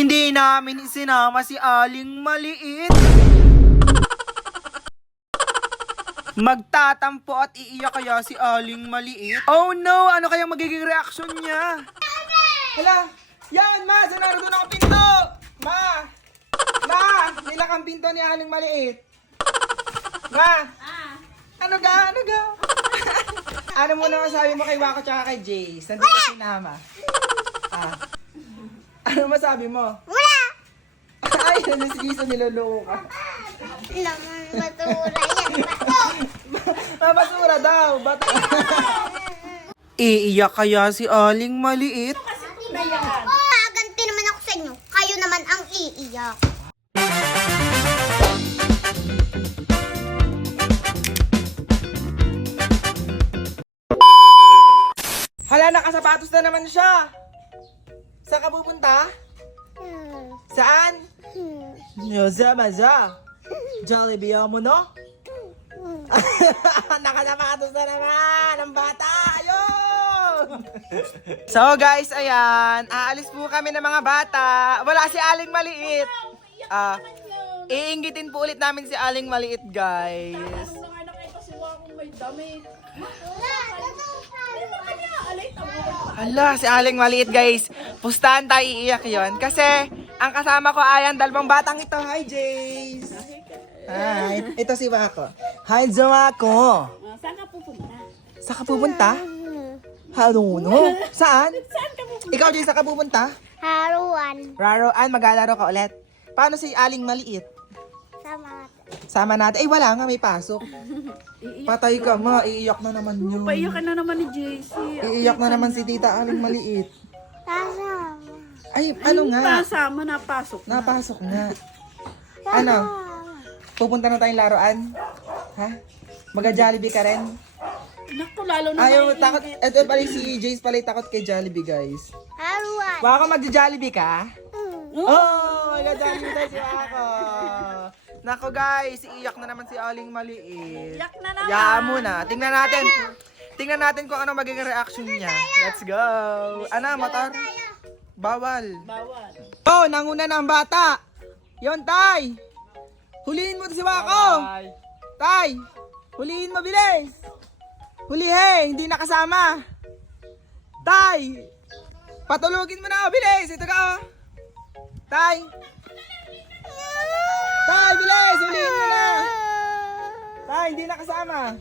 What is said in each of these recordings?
Hindi namin isinama si Aling Maliit. Magtatampo at iiyak kaya si Aling Maliit? Oh no! Ano kayang magiging reaksyon niya? Hala! Yan! Ma! Sanaro doon ang pinto! Ma! Ma! Nilak ang pinto ni Aling Maliit. Ma! Ano ga? Ano ga? Ano muna masabi mo kay Wako tsaka kay Jace? Nandito si Nama. Ano masabi mo? Wala! Ay, nanisgiso, niloloko ka. Naman basura yan. Bato! Basura daw. Bato. Iiyak kaya si Aling Maliit? Gaganti naman ako sa inyo. Kayo naman ang iiyak. Hala, nakasapatos na naman siya. Saan ka pupunta? Saan? Yoza, maza. Jollibee mo, no? Nakasapatos na naman ang bata. Ayun! So guys, ayan. Aalis po kami ng mga bata. Wala si Aling Maliit. Iinggitin po ulit namin si Aling Maliit, guys. Hala, si Aling Maliit, guys. Pustahan tayo, iiyak yon. Kasi, ang kasama ko ay ang dalawang batang ito. Hi, Jace. Hi. Ito si Wako. Hi, Wako. Saan ka pupunta? Saan ka pupunta? Haruno? Saan? Saan ka pupunta? Ikaw, Jace, saan ka pupunta? Haruan. Raroan, maglalaro ka ulit. Paano si Aling Maliit? Sama. Sama natin. Ay, wala nga, may pasok. Patay ka, ma. Iiyak na naman yun. Paiyak ka na naman ni JC. Iiyak na naman si Tita Aling Maliit. Sama. Ay, ano nga? Pasama, napasok na. Napasok nga. Ano? Pupunta na tayong laruan? Ha? Maga-Jollibee ka rin? Naku, lalo na Ayaw, mainit. takot. Ito pala si Jace pala takot kay Jollibee, guys. Haruan. Baka mag-Jollibee ka? Oh, mag-Jollibee tayo si Wako. Nako guys, iiyak na naman si Aling Maliit. Iyak na naman. Yaan muna. Tingnan natin. Tingnan natin kung ano magiging reaction niya. Let's go. Ano, motor? Bawal. Bawal. Oh, nanguna na ang bata. Yon, Tay. Huliin mo si Wako. Tay, huliin mo, bilis. Hulihin, hindi nakasama. Tay, patulugin mo na, bilis. Ito ka, oh. Tay. Tay, bilis, huliin mo na. Tay, hindi nakasama.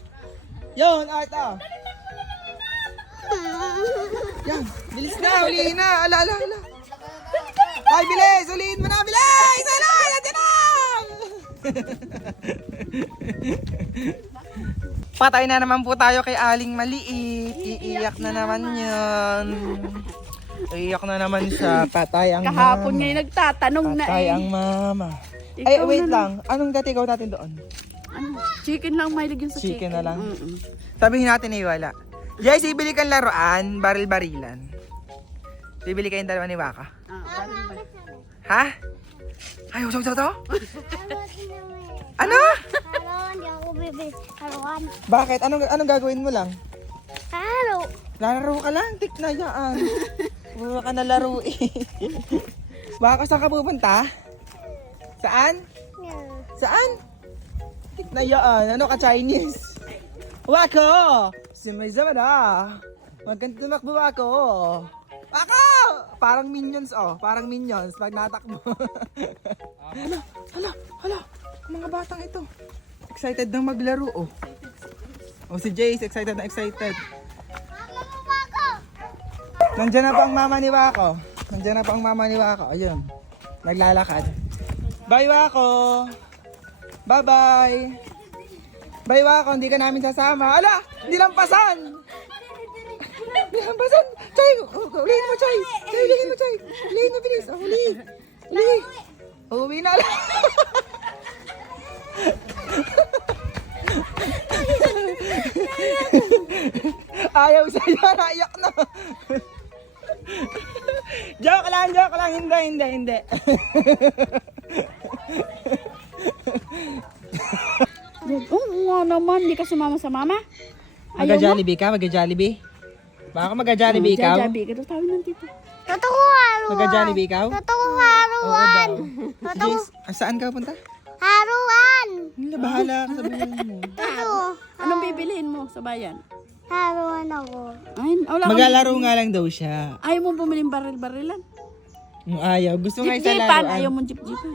Yun, oh, ito. Yan, bilis na, huliin na. Ala. Tay, bilis, huliin mo na, bilis. Ala, nandiyan na. Patay na naman po tayo kay Aling Maliit. Iiyak na naman yan. Iiyak na naman siya. Patay ang Kahapon mama. ngayon nagtatanong na Patay eh. ang mama. Ikaw Ay, wait na lang. Anong gatigaw natin doon? Ano? Chicken lang, mahilig yun sa chicken. Chicken na lang? Mm-mm. Sabihin natin ay wala. Jess, ibili kang laruan, baril-barilan. Bibili kayong dalawa ni Waka. Bawal. Ha? Ay, usaw to? Ano? Haruan, di ako bibis. Haruan. Bakit? Anong gagawin mo lang? Haro. Laro ka lang, tik na yan. Huwag ka na laro eh. Baka saan ka pupunta? Saan? Saan? Tik na yan. Ano ka, Chinese? Wako! Sumay-sama na. Huwag kang tumakbo, Wako. Wako! Parang minions, oh. Parang minions pag natakbo. Hala. Mga batang ito. Excited nang maglaro, oh. Oh, si Jace, excited na excited. Nandiyan na pa ang mama ni Wako. Ayun. Naglalakad. Bye, Wako. Bye-bye. Bye, Wako. Hindi ka namin sasama. Ala! Hindi lampasan! Hindi lampasan! Chay! Ulihin mo, Chay! Ulihin mo, Chay! Ulihin mo, bilis! Uli! Uwi na lang! Ayaw sa'yo, naiyak na. Joke lang. Hindi. Oo nga naman, hindi ka sumama sa mama. Mag-Jollibee ka? Baka mag-Jollibee ikaw? Jajabi ka daw, tawin ng tito. Totoo haruan. Mag-Jollibee ikaw? Totoo haruan. Haruan. Si Jace, saan ka punta? Haruan. Hindi, bahala ka sa buhay mo. Ano? Anong bibilihin mo sa bayan? Haruan ako. Ay, wala kang- Maglalaro nga lang daw siya. Ayaw mo bumiling baril-barilan. Ayaw. Gusto nga sa Jeep-jeepan. laruan. Ayaw mo jeep-jeepan.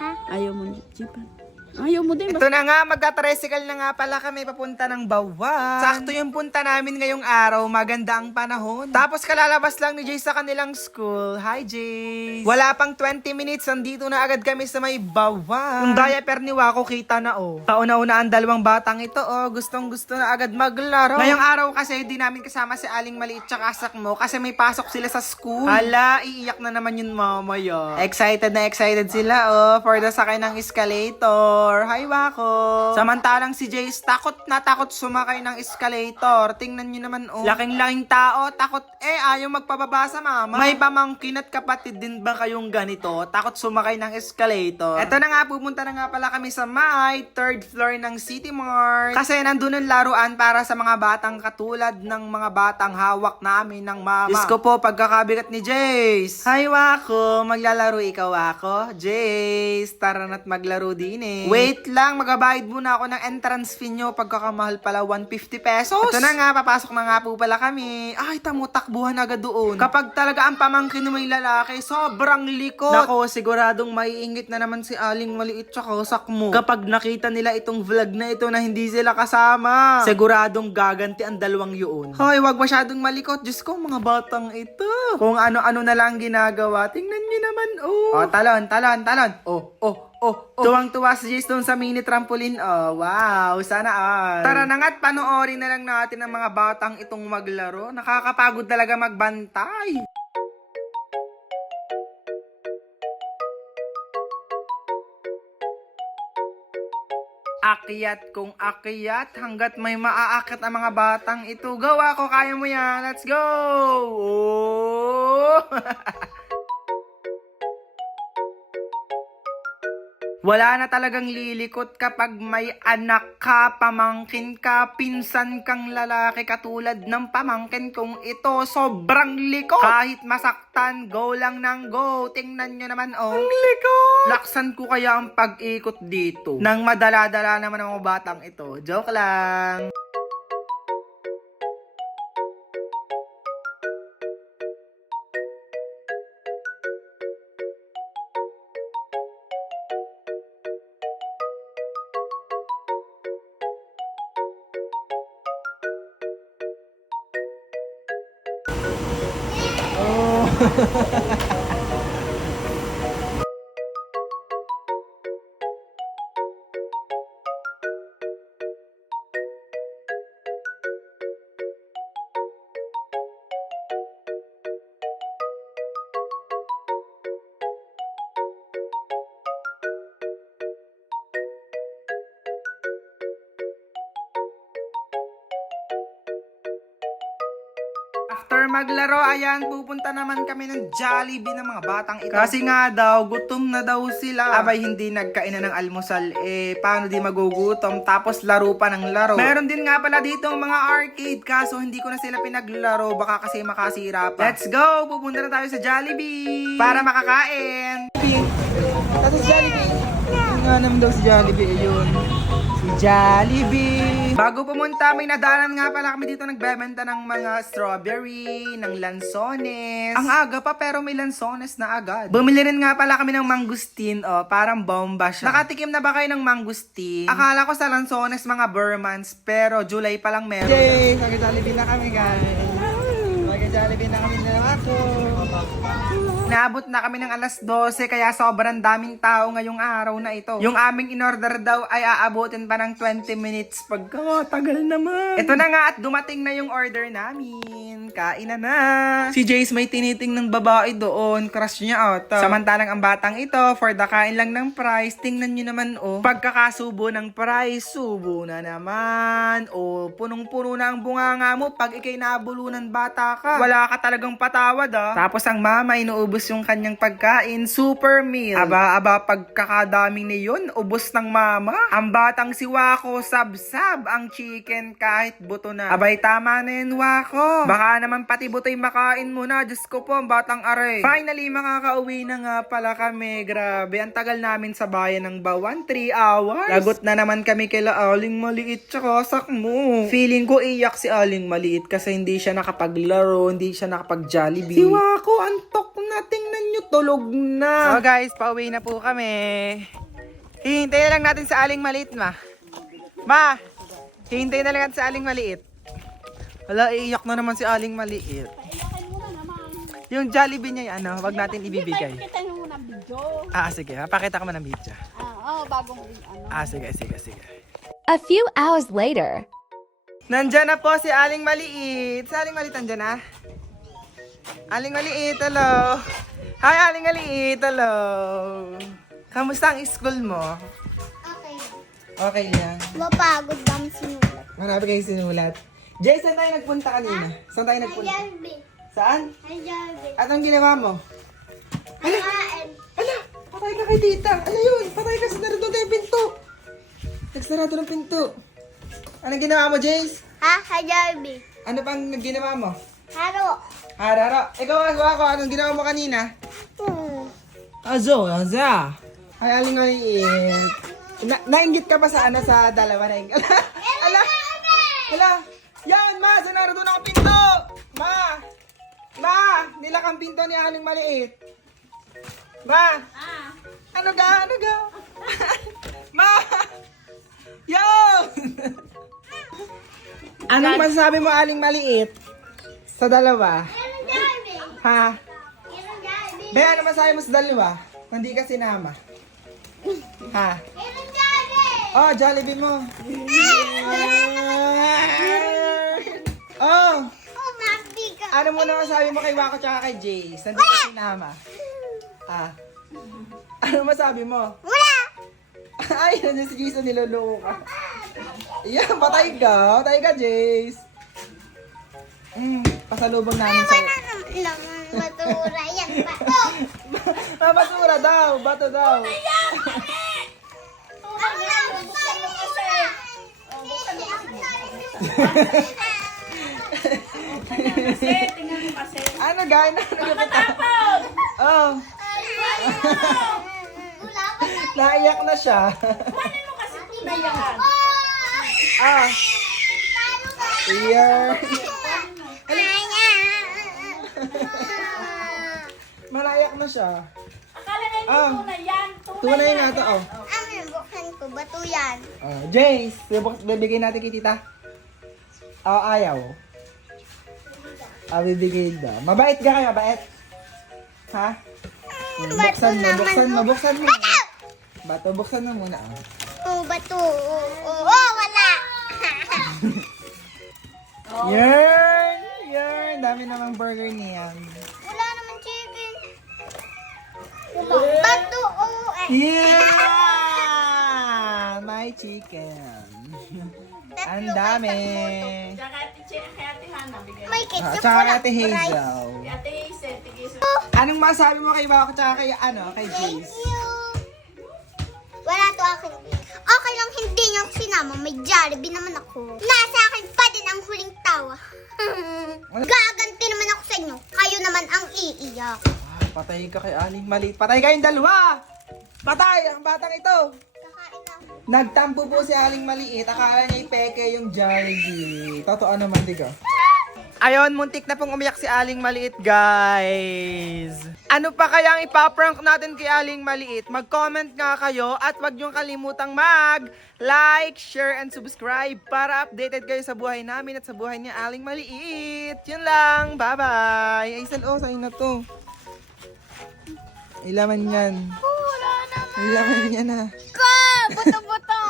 Ha? Ayaw mo jeep-jeepan. Ayaw mo din. Ito na nga, magta-tricycle na nga pala kami papunta ng Bawan. Sakto yung punta namin ngayong araw, maganda ang panahon. Tapos kalalabas lang ni Jace sa kanilang school. Hi Jace! Wala pang 20 minutes, nandito na agad kami sa may Bawan. Yung diaper ni Wako kita na oh. Kauna-una ang dalawang batang ito oh, gustong gusto na agad maglaro. Ngayong araw kasi di namin kasama si Aling Maliit tsaka Sakmo kasi may pasok sila sa school. Hala, iiyak na naman yun mamaya. Excited na excited sila oh, for the sakay ng escalator. Hi, Wako! Samantalang si Jace, takot na takot sumakay ng escalator. Tingnan nyo naman, oh. Laking-laking tao, takot ayaw magpababa sa mama. May pamangkin at kapatid din ba kayong ganito? Takot sumakay ng escalator. Eto na nga, pupunta na nga pala kami sa may third floor ng City Mart. Kasi nandun ang laruan para sa mga batang katulad ng mga batang hawak namin ng mama. Diyos ko po, pagkakabigat ni Jace. Hi, Wako! Maglalaro ikaw, Wako? Jace, tara na't maglaro din eh. Wait lang, magabayad muna ako ng entrance fee nyo. Pagkakamahal pala, 150 pesos. Ito na nga, papasok na nga po pala kami. Ay, tamo, takbuhan agad doon. Kapag talaga ang pamangkin mo may lalaki, sobrang likot. Nako, siguradong maiingit na naman si Aling Maliit tsaka Sakmo. Kapag nakita nila itong vlog na ito na hindi sila kasama, siguradong gaganti ang dalawang yun. Hoy, wag masyadong malikot. Diyos ko, mga batang ito. Kung ano-ano na lang ginagawa, tingnan nyo naman, oh. Oh, talon. Oh. Tuwang-tuwa si Jace doon sa mini trampoline. Oh, wow. Sana all. Tara na nga't panoorin na lang natin ang mga batang itong maglaro. Nakakapagod talaga magbantay. Akyat kung akyat hanggat may maaakyat ang mga batang ito. Gawa ko, kaya mo yan. Let's go! Oh! Wala na talagang lilikot kapag may anak ka, pamangkin ka, pinsan kang lalaki katulad ng pamangkin kong ito. Sobrang likot! Kahit masaktan, go lang ng go. Tingnan nyo naman, oh. Ang likot! Laksan ko kaya ang pag-ikot dito. Nang madala-dala naman ang mga batang ito. Joke lang. After maglaro, ayan, pupunta naman kami ng Jollibee ng mga batang ito. Kasi nga daw, gutom na daw sila. Abay, hindi nagkainan ng almusal. Paano di magugutom? Tapos laro pa ng laro. Meron din nga pala dito mga arcade. Kaso hindi ko na sila pinaglaro. Baka kasi makasira pa. Let's go! Pupunta na tayo sa Jollibee para makakain. Tapos Jollibee. Yung nga naman daw si Jollibee. Ayun. Si Jollibee. Bago pumunta, may nadalan nga pala kami dito nagbebenta ng mga strawberry, ng lansones. Ang aga pa pero may lansones na agad. Bumili rin nga pala kami ng mangustin, oh, parang bomba siya. Nakatikim na ba kayo ng mangustin? Akala ko sa lansones mga Burmans, pero July pa lang meron. Yay! Mag-Jollibee na kami, guys. Mag-Jollibee na kami na ako. Naabot na kami ng alas 12 kaya sobrang daming tao ngayong araw na ito. Yung aming in-order daw ay aabutin pa ng 20 minutes. Tagal naman. Ito na nga at dumating na yung order namin. Kain na. Si Jace may tiniting ng babae doon. Crush niya ata. Samantalang ang batang ito, for the kain lang ng price. Tingnan nyo naman oh. Pagkakasubo ng price, subo na naman. Oh, punong-puno na ang bunganga mo. Pag ikay nabulunan bata ka, wala ka talagang patawad ah. Tapos ang mama inuubos naubos yung kanyang pagkain, super meal. Aba, pagkakadami na yun, ubos ng mama. Ang batang si Wako, sab-sab ang chicken kahit buto na. Abay, tama na yun, Wako. Baka naman pati buto'y makain mo na. Diyos ko po, ang batang are. Finally, makakauwi na nga pala kami. Grabe, ang tagal namin sa bayan ng Bawan, 3 hours. Lagot na naman kami kila Aling Maliit tsaka Sakmo. Feeling ko iyak si Aling Maliit kasi hindi siya nakapaglaro, hindi siya nakapag-Jollibee. Si Wako, antok na. Tingnan nyo, tulog na. So guys, pauwi na po kami. Hihintayin lang natin sa Aling Maliit, ma. Ma, hihintayin na lang natin sa Aling Maliit. Wala, iiyak na naman si Aling Maliit. Pailakin mo na naman. Yung Jollibee niya, wag natin ibibigay. Kita mo ng video. Sige, pakita ko man ng video. Bagong Sige. A few hours later. Nandyan na po si Aling Maliit. Si Aling Maliit nandyan na? Aling Maliit, hello. Hi, Aling Maliit, hello. Kamusta ang school mo? Okay. Okay lang. Mapagod ba ang sinulat? Marami kayong sinulat. Jay, saan tayo nagpunta kanina? Saan tayo nagpunta? Jarby. Saan? Hi, Jarby. At ang ginawa mo? Kain. Ala! Patay ka kay tita! Ano yun? Patay ka sa narito tayo pinto! Nagsarado ng pinto. Anong ginawa mo, Jace? Ha? Hi, Jarby. Ano pang ginawa mo? Haro. Hararo. Ikaw, ako. Anong ginawa mo kanina? Azo. Ay, Aling Maliit. Nainggit ka ba sa sa dalawa na Ala! Yan, ma! Sanaro doon ako pinto! Ma! Nilak ang pinto ni Aling Maliit. Ma! Ano ga? Ma! Yo! Anong masasabi mo, Aling Maliit? Sa dalawa? Jarby. Ha? Jarby. Be, ano masasabi mo sa dalawa? Hindi ka sinama. Ha? Jarby. Oh, Jollibee mo. Oh! Oh, mabigat. Ano mo naman sabi mo kay Wako tsaka kay Jace? Hindi ka sinama. Ha? Ano masabi mo? Wala. Ay, nandiyan si Jason, niloloko ka. Yan, patay ka. Patay ka, Jace. Pasalubong namin sa'yo. Matura yan. Bato. Basura daw, bato daw. Ano, guys? Oh, naiyak na siya. Ah. Here. Malayak na siya. Akala na hindi tunay yan. Tunay nga to, oh. Buksan ko. Bato yan. Jace, bibigay natin kay tita. Ayaw. Bibigay daw. Mabait ka kayo, mabait. Ha? Buksan mo. Bato, buksan mo muna. Bato. Wala. Yarn. Dami namang burger niyan. Wala naman chicken. Bato. Yeah! My chicken. Ang dami. Tsaka Ate Hana, bigay. May ketchup. Tsaka Wala. Ate Hazel. Ate Hazel, tigisa. Anong masabi mo kay Wako tsaka kay kay Thank Jace? you. Wala to akin. Okay lang hindi niyo ako sinama. May Jollibee naman ako. Nasa akin pa din ang huling tawa. Gaganti naman ako sa inyo. Kayo naman ang iiyak. Patay ka kay Aling Maliit. Patay kayong dalawa! Patay! Ang batang ito! Kakain lang. Nagtampo po si Aling Maliit. Akala niya peke yung Jollibee. Totoo naman, di ka? Ayun, muntik na pong umiyak si Aling Maliit, guys. Ano pa kaya ang ipaprank natin kay Aling Maliit? Mag-comment nga kayo at wag niyong kalimutang mag-like, share, and subscribe para updated kayo sa buhay namin at sa buhay niya Aling Maliit. Yun lang. Bye-bye. Ay, sa'yo na to. Ilaman yan. Wala naman. Ilaman yan na. Ka! Buto-buto.